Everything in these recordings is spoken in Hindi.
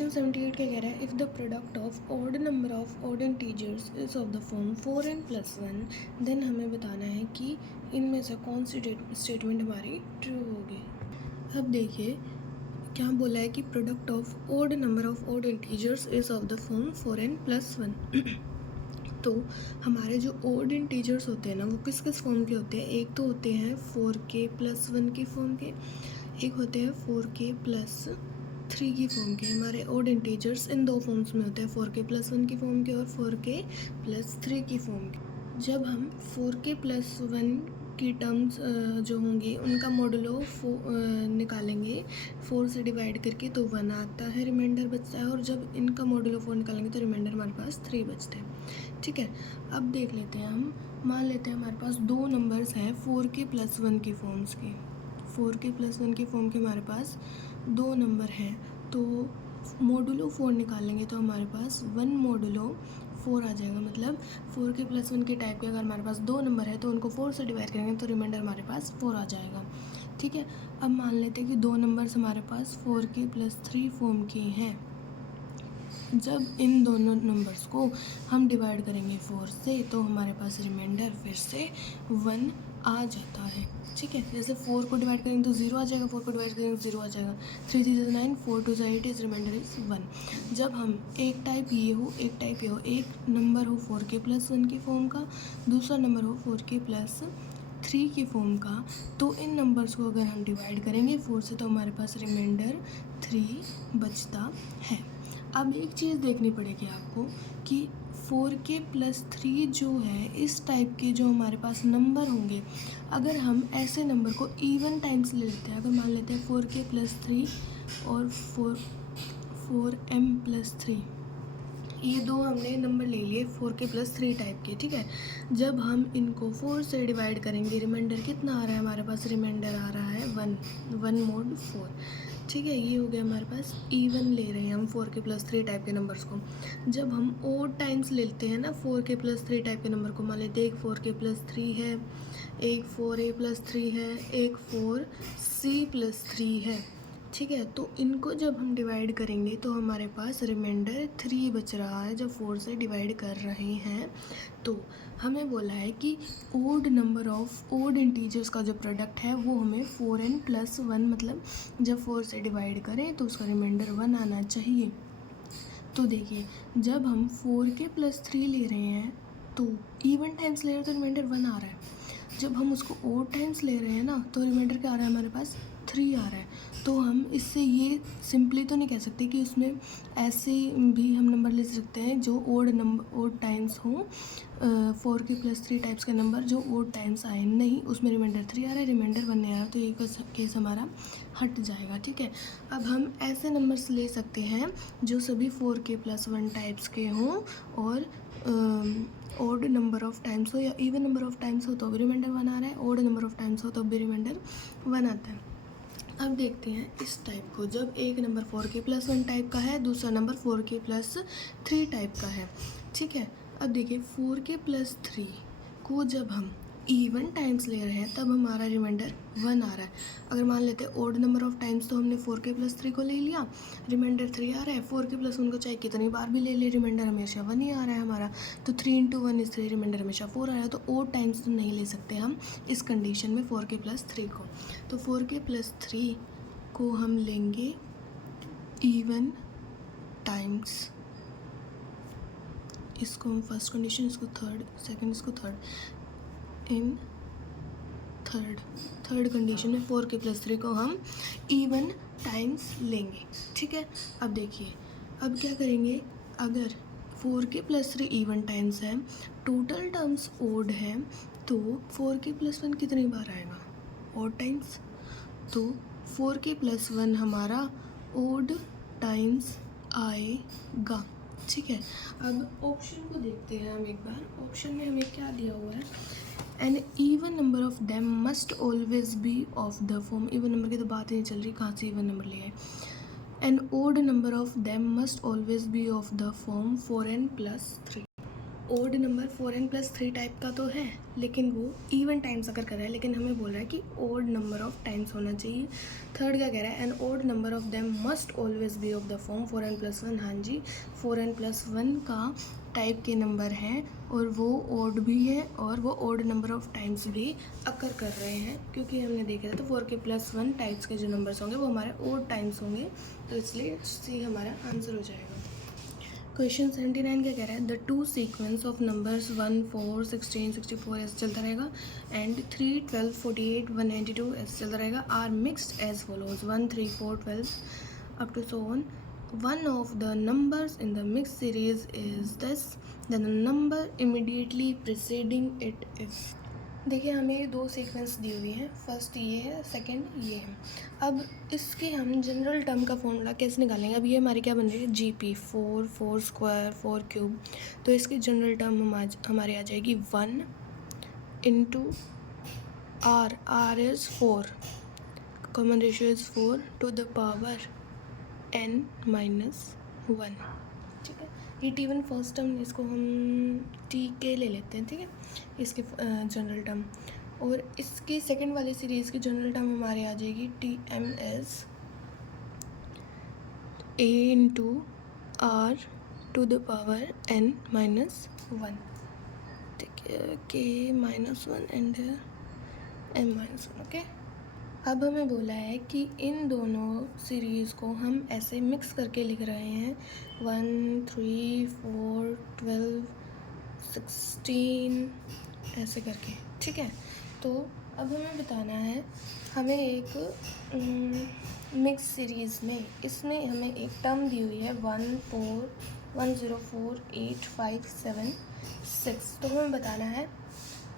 क्वेश्चन 78 क्या कह रहा है, if the product of odd number of odd integers is of the form 4n+1 then हमें बताना है कि इनमें से कौन सी स्टेटमेंट हमारी ट्रू होगी। अब देखिए क्या बोला है कि product of odd number of odd integers is of the form 4n+1 तो हमारे जो ऑड इंटीजर्स होते हैं ना वो किस किस फॉर्म के होते हैं, एक तो होते हैं 4k+1 की फॉर्म के, एक होते हैं 4k+3 की फॉर्म के। हमारे ऑड इंटीजर्स इन दो फॉर्म्स में होते हैं, 4k+1 की फॉर्म के और 4k+3 की फॉर्म के। जब हम 4k+1 की टर्म्स जो होंगी उनका मॉडुलो निकालेंगे 4 से डिवाइड करके तो 1 आता है, रिमाइंडर बचता है। और जब इनका मॉडुलो 4 निकालेंगे तो रिमाइंडर हमारे पास 3 बचते हैं। ठीक है, अब देख लेते हैं हम, मान लेते हैं हमारे पास दो नंबर्स हैं 4k+1 की फॉर्म्स के, 4k+1 की फॉर्म के हमारे पास दो नंबर हैं। तो मॉडुलो 4 निकालेंगे तो हमारे पास 1 मॉडुलो 4 आ जाएगा। मतलब 4k+1 के टाइप के अगर हमारे पास दो नंबर है तो उनको 4 से डिवाइड करेंगे तो रिमाइंडर हमारे पास 4 आ जाएगा। ठीक है, अब मान लेते हैं कि दो नंबर्स हमारे पास 4k+3 फॉर्म के हैं। जब इन दोनों नंबर्स को हम डिवाइड करेंगे 4 से तो हमारे पास रिमाइंडर फिर से 1 आ जाता है। ठीक है, जैसे 4 को डिवाइड करेंगे तो 0 आ जाएगा, 4 को डिवाइड करेंगे तो 0 आ जाएगा, 3 3 9 4 2 8 इज रिमाइंडर इज 1। जब हम एक टाइप ये हो एक टाइप ये हो, एक नंबर हो 4k+1 की फॉर्म का, दूसरा नंबर हो 4k+3 की फॉर्म का, तो इन नंबर्स को अगर हम डिवाइड करेंगे 4 से तो हमारे पास रिमाइंडर 3 बचता है। अब एक चीज़ देखनी पड़ेगी आपको कि 4k+3 जो है इस टाइप के जो हमारे पास नंबर होंगे, अगर हम ऐसे नंबर को इवन टाइम्स ले लेते हैं, अगर मान लेते हैं 4k+3 और 4m+3, ये दो हमने नंबर ले लिए 4k+3 टाइप के। ठीक है, जब हम इनको 4 से डिवाइड करेंगे रिमाइंडर कितना आ रहा है हमारे पास, रिमाइंडर आ रहा है 1 mod 4। ठीक है, ये हो गया हमारे पास इवन ले रहे हैं हम 4k+3 टाइप के नंबर्स को। जब हम ओड टाइम्स लेते हैं ना 4k+3 टाइप के नंबर को, मान लेते हैं एक 4k+3 है, एक 4a+3 है, एक 4c+3 है। ठीक है, तो इनको जब हम डिवाइड करेंगे तो हमारे पास रिमाइंडर 3 बच रहा है जब 4 से डिवाइड कर रहे हैं। तो हमें बोला है कि odd number of odd integers का जो प्रोडक्ट है वो हमें 4n+1, मतलब जब 4 से डिवाइड करें तो उसका रिमाइंडर 1 आना चाहिए। तो देखिए जब हम 4k+3 ले रहे हैं तो इवन टाइम्स ले रहे हैं तो रिमाइंडर 1 आ रहा है, जब हम उसको ओड टाइम्स ले रहे हैं ना तो रिमाइंडर क्या आ रहा है हमारे पास 3 आ रहा है। तो हम इससे ये सिंपली तो नहीं कह सकते कि उसमें ऐसे भी हम नंबर ले सकते हैं जो ओड टाइम्स हों, 4k+3 टाइप्स के नंबर जो ओड टाइम्स आए, नहीं उसमें रिमाइंडर 3 आ रहा है, रिमाइंडर 1 नहीं आ रहा, तो ये केस हमारा हट जाएगा। ठीक है, अब हम ऐसे नंबर्स ले सकते हैं जो सभी 4k+1 टाइप्स के हों और ओड नंबर ऑफ टाइम्स हो या इवन नंबर ऑफ टाइम्स हो तो भी रिमाइंडर 1 आ रहा है, ओड नंबर ऑफ टाइम्स हो तो भी रिमाइंडर 1 आता है। अब देखते हैं इस टाइप को, जब एक नंबर 4k+1 टाइप का है, दूसरा नंबर 4k+3 टाइप का है। ठीक है, अब देखिए 4k+3 को जब हम इवन टाइम्स ले रहे हैं तब हमारा रिमाइंडर 1 आ रहा है। अगर मान लेते हैं ओड नंबर ऑफ टाइम्स तो हमने 4k+3 को ले लिया, रिमाइंडर 3 आ रहा है, 4k+1 को चाहे कितनी बार भी ले ले रिमाइंडर हमेशा 1 ही आ रहा है हमारा, तो 3 × 1 = 3, रिमाइंडर हमेशा 4 आ रहा है। तो ओड टाइम्स तो नहीं ले सकते हम इस कंडीशन में 4k+3 को, तो 4k+3 को हम लेंगे इवन टाइम्स, इसको हम फर्स्ट कंडीशन, इसको थर्ड, सेकंड इसको थर्ड, इन थर्ड कंडीशन में 4k+3 को हम इवन टाइम्स लेंगे। ठीक है, अब देखिए अब क्या करेंगे, अगर 4k+3 इवन टाइम्स है, टोटल टर्म्स ओड है, तो 4k+1 कितनी बार आएगा, ओड टाइम्स, तो 4k+1 हमारा ओड टाइम्स आएगा। ठीक है, अब ऑप्शन को देखते हैं हम एक बार, ऑप्शन में हमें क्या दिया हुआ है, an even number of them must always be of the form, even number की तो बात ही नहीं चल रही, कहाँ से इवन नंबर लिया है, an odd number of them must always be of the form 4n+3। Odd number 4n+3 type का तो है, लेकिन वो इवन टाइम्स अगर कर रहा है, लेकिन हमें बोल रहा है कि ओड नंबर ऑफ टाइम्स होना चाहिए। थर्ड क्या कह रहा है, an odd number of them must always be of the form 4n+1। हाँ जी, 4n+1 का टाइप के नंबर हैं और वो ओड भी है और वो ओड नंबर ऑफ टाइम्स भी अकर कर रहे हैं, क्योंकि हमने देखा था तो 4k+1 टाइप्स के जो नंबर्स होंगे वो हमारे ओड टाइम्स होंगे, तो इसलिए सी हमारा आंसर हो जाएगा। क्वेश्चन 79 क्या कह रहा है, the two sequence of numbers 1, 4, 16, 64 ऐसे चलता रहेगा एंड 3, 12, 48, 192 ऐसे चलता रहेगा, are mixed as follows 1, 3, 4, 12 up to so on. One of the numbers in the mixed series is this, then the number immediately preceding it is। देखिए हमें ये दो सीक्वेंस दी हुई हैं, फर्स्ट ये है, सेकंड ये है। अब इसके हम जनरल टर्म का फॉर्मूला कैसे निकालेंगे, अब ये हमारी क्या बन रही है, GP 4, 4 स्क्वायर 4 क्यूब, तो इसकी जनरल टर्म हमारी आ जाएगी 1 into R is 4, common ratio is 4 to the power n-1। ठीक है, ये T1 फर्स्ट टर्म, इसको हम TK ले लेते हैं, ठीक है, इसकी जनरल टर्म। और इसकी सेकंड वाली सीरीज़ की जनरल टर्म हमारी आ जाएगी TM as A into R to the power n-1। ठीक है, K-1 एंड M-1, ओके। अब हमें बोला है कि इन दोनों सीरीज़ को हम ऐसे मिक्स करके लिख रहे हैं 1, 3, 4, 12, 16 ऐसे करके, ठीक है। तो अब हमें बताना है, हमें एक मिक्स सीरीज़ में इसमें हमें एक टर्म दी हुई है 141048576, तो हमें बताना है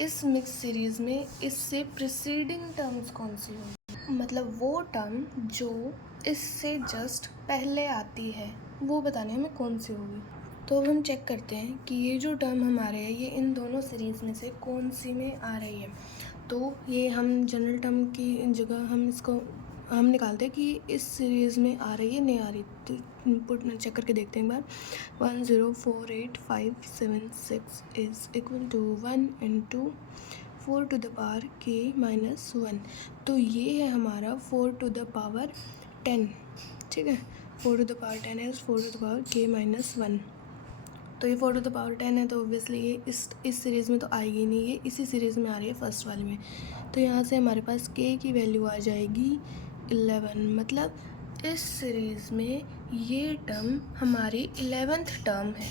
इस मिक्स सीरीज़ में इससे प्रीसीडिंग टर्म्स कौन सी होगी, मतलब वो टर्म जो इससे जस्ट पहले आती है वो बताने हमें कौन सी होगी। तो अब हम चेक करते हैं कि ये जो टर्म हमारे है ये इन दोनों सीरीज़ में से कौन सी में आ रही है। तो ये हम जनरल टर्म की जगह हम निकालते हैं कि इस सीरीज़ में आ रही है नहीं आ रही, तो इनपुट चेक करके देखते हैं एक बार। 1048576 is equal to 1 into 4 to the power k-1, तो ये है हमारा 4 टू द पावर 10, ठीक है। 4 टू द पावर 10 है 4 टू द पावर k-1, तो ये 4 टू द पावर 10 है, तो ऑब्वियसली ये इस सीरीज़ में तो आएगी नहीं, ये इसी सीरीज़ में आ रही है फर्स्ट वाले में, तो यहाँ से हमारे पास k की वैल्यू आ जाएगी 11, मतलब इस सीरीज़ में ये टर्म हमारी 11th टर्म है।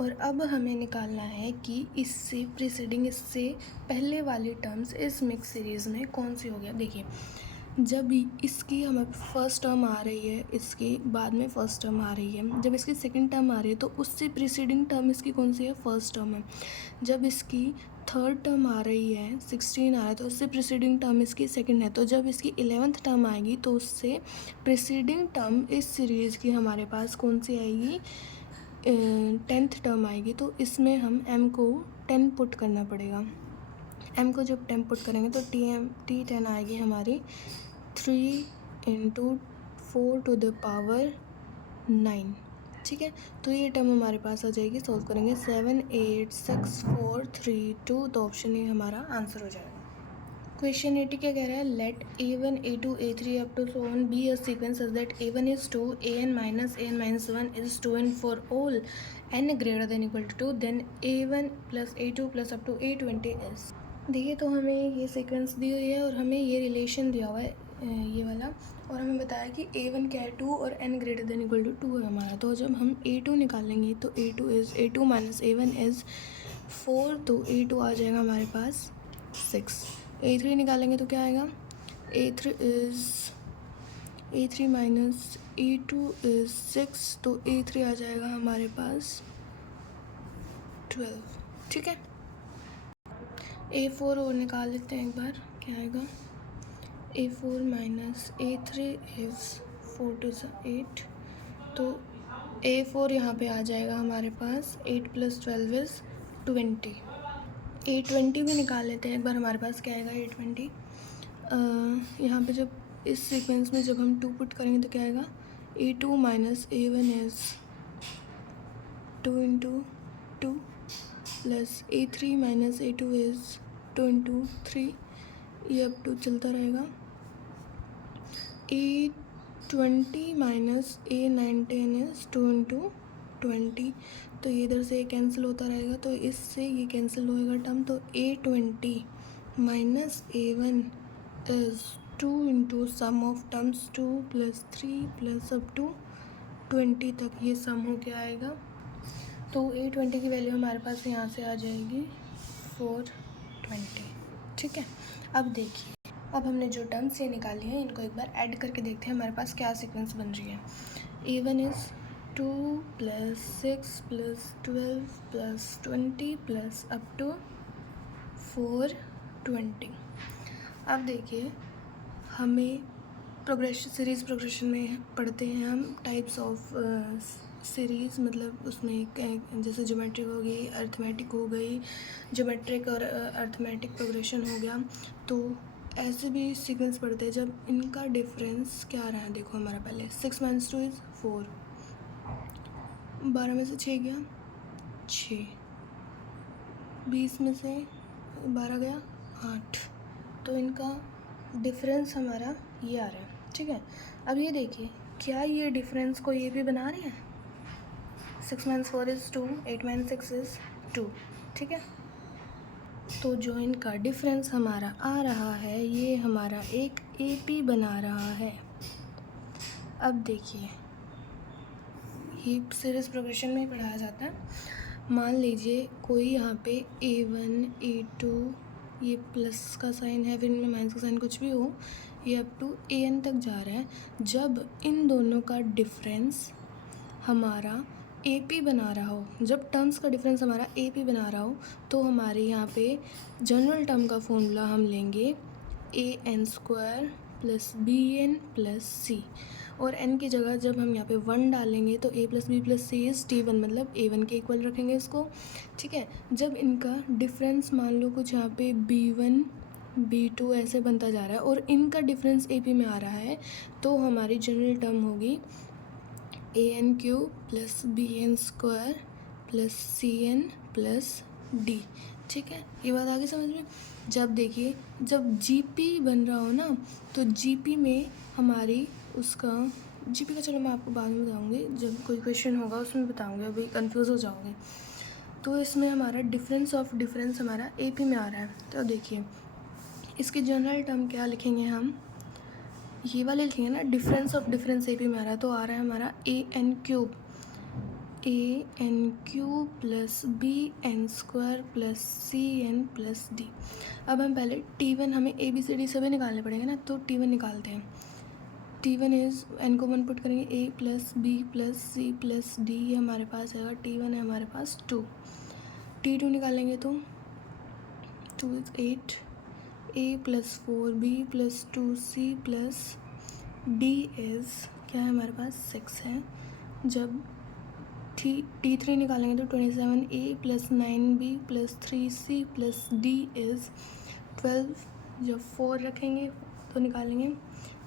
और अब हमें निकालना है कि इससे प्रीसीडिंग, इससे पहले वाली टर्म्स इस मिक्स सीरीज़ में कौन सी हो गया। देखिए जब इसकी हमें फर्स्ट टर्म आ रही है, इसके बाद में फर्स्ट टर्म आ रही है, जब इसकी सेकंड टर्म आ रही है तो उससे प्रीसीडिंग टर्म इसकी कौन सी है, फर्स्ट टर्म है। जब इसकी थर्ड टर्म आ रही है 16 आ रहा है तो उससे प्रीसीडिंग टर्म इसकी सेकंड है। तो जब इसकी 11th टर्म आएगी तो उससे प्रीसीडिंग टर्म इस सीरीज़ की हमारे पास कौन सी आएगी, 10th टर्म आएगी। तो इसमें हम m को 10 पुट करना पड़ेगा। m को जब 10 पुट करेंगे तो T10 आएगी हमारी 3 इंटू 4 टू द पावर 9, ठीक है। तो ये टर्म हमारे पास आ जाएगी, सॉल्व करेंगे 7, 8, 6, 4, 3, 2, तो ऑप्शन ए हमारा आंसर हो जाएगा। क्वेश्चन 80 क्या कह रहा है, let A1, A2, A3 up to so on be a sequence such that A1 is 2, an-1 is 2n for all n greater than equal to 2, then A1 plus A2 plus up to A20 is। देखिए तो हमें ये सीक्वेंस दी हुई है और हमें ये रिलेशन दिया हुआ है ये वाला, और हमें बताया कि A1 क्या है 2 और n greater than equal to 2 है हमारा। तो जब हम A2 निकालेंगे तो A2 माइनस A1 इज़ 4, तो A2 आ जाएगा हमारे पास 6। A3 निकालेंगे तो क्या आएगा, A3 माइनस A2 इज़ 6, तो A3 आ जाएगा हमारे पास 12, ठीक है। A4 और निकाल लेते हैं एक बार, क्या आएगा, A4 minus A3 is 4 to 8, तो A4 यहाँ पे आ जाएगा हमारे पास 8 + 12 इज़ 20। A20 भी निकाल लेते हैं एक बार, हमारे पास क्या आएगा A20, यहाँ पे जब इस सीक्वेंस में जब हम 2 पुट करेंगे तो क्या आएगा, A2 minus A1 is 2 into 2, plus A3 minus A2 is 2 into 3, ये अप टू चलता रहेगा। A20 minus A19 is 2 into 20, तो ये इधर से कैंसिल होता रहेगा, तो इससे ये कैंसिल होएगा टर्म, तो A20 minus A1 is 2 into sum of terms 2 plus 3 plus up to 20 तक ये सम हो के आएगा। तो A20 की वैल्यू हमारे पास यहाँ से आ जाएगी 420। ठीक है, अब देखिए, अब हमने जो टर्म्स ये निकाली हैं इनको एक बार ऐड करके देखते हैं हमारे पास क्या सीक्वेंस बन रही है। A1 is 2 plus 6 plus 12 plus 20 plus up to 420। अब देखिए, हमें सीरीज़ प्रोग्रेशन में पढ़ते हैं हम टाइप्स ऑफ सीरीज़, मतलब उसमें जैसे ज्योमेट्रिक हो गई, अर्थमेटिक हो गई, ज्योमेट्रिक और अर्थमेटिक प्रोग्रेशन हो गया, तो ऐसे भी सीक्वेंस पढ़ते हैं जब इनका डिफरेंस क्या आ रहा है। देखो हमारा पहले 6 माइनस 2 इज़ 4, 12 में से 6 गया 6, 20 में से 12 गया 8, तो इनका डिफरेंस हमारा ये आ रहा है। ठीक है, अब ये देखिए, क्या ये डिफरेंस को ये भी बना रहे हैं। 6 माइनस 4 इज़ 2, 8 माइनस 6 इज़ 2। ठीक है, तो जो इनका डिफरेंस हमारा आ रहा है ये हमारा एक AP बना रहा है। अब देखिए, ये सीरीज़ प्रोग्रेशन में ही पढ़ाया जाता है। मान लीजिए कोई यहाँ पे A1 A2, ये प्लस का साइन है, फिर इनमें माइनस का साइन, कुछ भी हो, ये अप टू AN तक जा रहा है। जब इन दोनों का डिफरेंस हमारा AP बना रहा हो, जब टर्म्स का डिफरेंस हमारा AP बना रहा हो, तो हमारे यहाँ पे जनरल टर्म का फॉर्मूला हम लेंगे AN² plus BN plus C, और n की जगह जब हम यहाँ पे 1 डालेंगे तो A plus B plus C is T1, मतलब A1 के इक्वल रखेंगे इसको। ठीक है, जब इनका डिफरेंस मान लो कुछ यहाँ पे B1 B2 ऐसे बनता जा रहा है और इनका डिफरेंस AP में आ रहा है, तो हमारी जनरल टर्म होगी AN³ plus BN² plus CN plus D। ठीक है, ये बात आगे समझ में। जब देखिए, जब GP बन रहा हो ना, तो GP में हमारी उसका GP का, चलो मैं आपको बाद में बताऊँगी, जब कोई क्वेश्चन होगा उसमें बताऊँगी, अभी कंफ्यूज हो जाओगे। तो इसमें हमारा डिफरेंस ऑफ डिफरेंस हमारा AP में आ रहा है। तो देखिए, इसकी जनरल टर्म क्या लिखेंगे हम, ये वाले लिखेंगे ना, डिफरेंस ऑफ डिफरेंस AP में आ रहा है, तो आ रहा है हमारा AN³ plus BN² plus CN plus D। अब हम पहले T1, हमें ABCD सभी निकालने पड़ेंगे ना, तो T1 निकालते हैं। T1 इज़, n को 1 पुट करेंगे, A plus B plus C plus D, ये हमारे पास आएगा। T1 है हमारे पास 2। T2 निकालेंगे तो 2 is 8, A plus 4B plus 2C plus D is क्या है हमारे पास 6 है। जब T3 निकालेंगे तो 27A plus 9B plus 3C plus D is 12। जब 4 रखेंगे तो निकालेंगे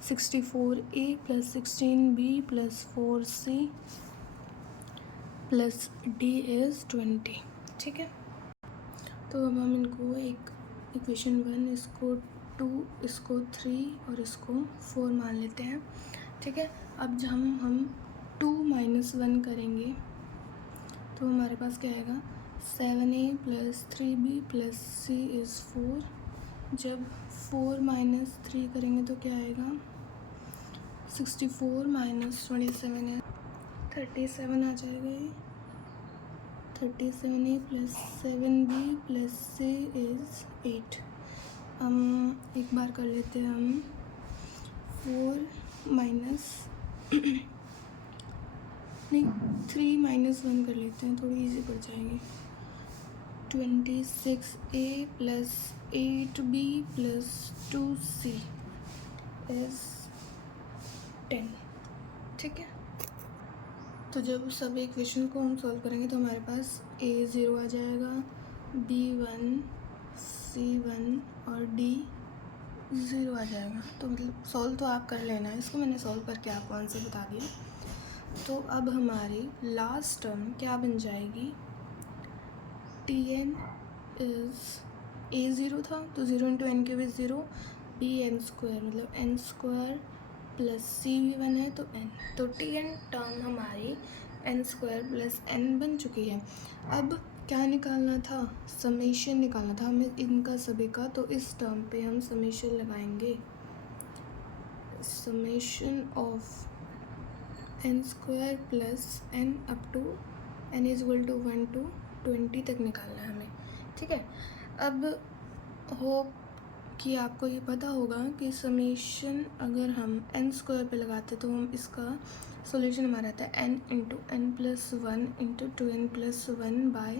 64A plus 16B plus 4C plus D is 20। ठीक है, तो अब हम इनको एक इक्वेशन 1, इसको 2, इसको 3 और इसको 4 मान लेते हैं। ठीक है, अब जब हम 2 माइनस 1 करेंगे तो हमारे पास क्या आएगा, 7A plus 3B plus C is 4। जब 4 माइनस 3 करेंगे तो क्या आएगा, 64 माइनस 27 है 37 आ जाएगा ये। 37A plus 7B plus C is 8। हम एक बार कर लेते हैं, हम 4 माइनस नहीं 3 माइनस 1 कर लेते हैं, थोड़ी इजी पड़ जाएगी। 26A plus 8B plus 2C is 10। ठीक है, तो जब सब इक्वेशन को हम सॉल्व करेंगे तो हमारे पास A 0 आ जाएगा, B 1, C 1 और D 0 आ जाएगा। तो मतलब सॉल्व तो आप कर लेना है इसको, मैंने सॉल्व करके आपको आंसर बता दिया। तो अब हमारी लास्ट टर्म क्या बन जाएगी, T N is A zero था तो 0 into N cube is 0, B N square मतलब एन स्क्वायर प्लस सी भी वन है तो एन, तो टी एन टर्म हमारी एन स्क्वायर प्लस एन बन चुकी है। अब क्या निकालना था, समेशन निकालना था हमें इनका सभी का, तो इस टर्म पे हम समेशन लगाएंगे, summation of N square plus N up to N is equal to 1 to 20 तक निकालना है हमें, ठीक है। अब होप कि आपको ये पता होगा कि समेशन अगर हम एन स्क्वायर पे लगाते तो हम इसका सॉल्यूशन हमारा आता है N into N plus one into two N plus one by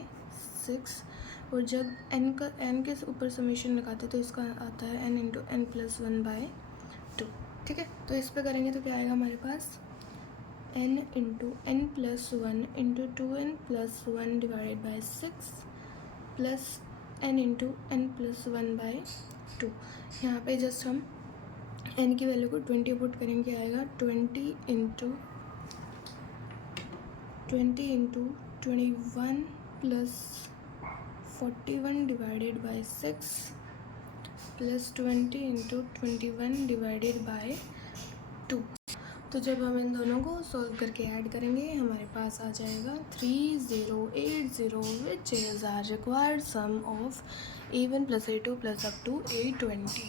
6, और जब एन के ऊपर समेशन लगाते तो इसका आता है N into N plus one by 2, ठीक है। तो इस पे करेंगे तो क्या आएगा हमारे पास, n into N plus one into two N plus one divided by 6 plus n into N plus one by 2। यहाँ पे जस्ट हम एन की वैल्यू को 20 पुट करेंगे, आएगा 20 into 21 plus 41 divided by 6 plus 20 into 21 divided by 2। तो जब हम इन दोनों को सॉल्व करके ऐड करेंगे हमारे पास आ जाएगा 3080, which is our required sum of A1 + A2 + up to A20।